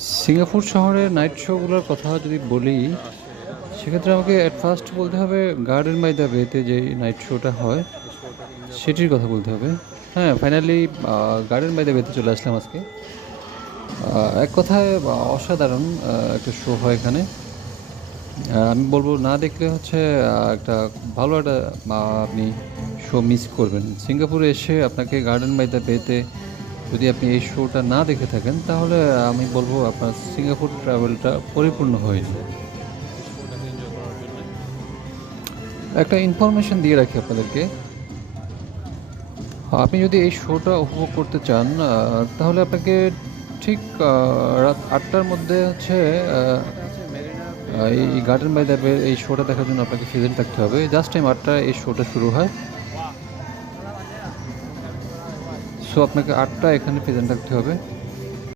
Singapore শহরের night শোগুলোর কথা যদি বলি, সেক্ষেত্রে আমাকে অ্যাট ফার্স্ট বলতে হবে গার্ডেন বাই দ্য বেতে যে নাইট শোটা হয় সেটির কথা বলতে হবে। হ্যাঁ, ফাইনালি গার্ডেন বাই দ্য বেতে চলে আসলাম আজকে। এক কথায় অসাধারণ একটা শো হয় এখানে। আমি বলবো না দেখলে হচ্ছে একটা ভালো একটা আপনি শো মিস করবেন। সিঙ্গাপুরে এসে আপনাকে গার্ডেন বাই দ্য বেতে যদি আপনি এই শোটা না দেখে থাকেন, তাহলে আমি বলবো আপনার সিঙ্গাপুর ট্রাভেলটা পরিপূর্ণ হয়নি। একটা ইনফরমেশন দিয়ে রাখি আপনাদেরকে। আপনি যদি এই শোটা উপভোগ করতে চান, তাহলে আপনাকে ঠিক রাত ৮টার মধ্যে হচ্ছে এই গার্ডেন বাই দ্য বে এই শোটা দেখার জন্য আপনাকে প্রেজেন্ট থাকতে হবে। জাস্ট টাইম ৮টায় এই শোটা শুরু হয়। সো আপনাকে ৮টায় এখানে প্রেজেন্ট থাকতে হবে।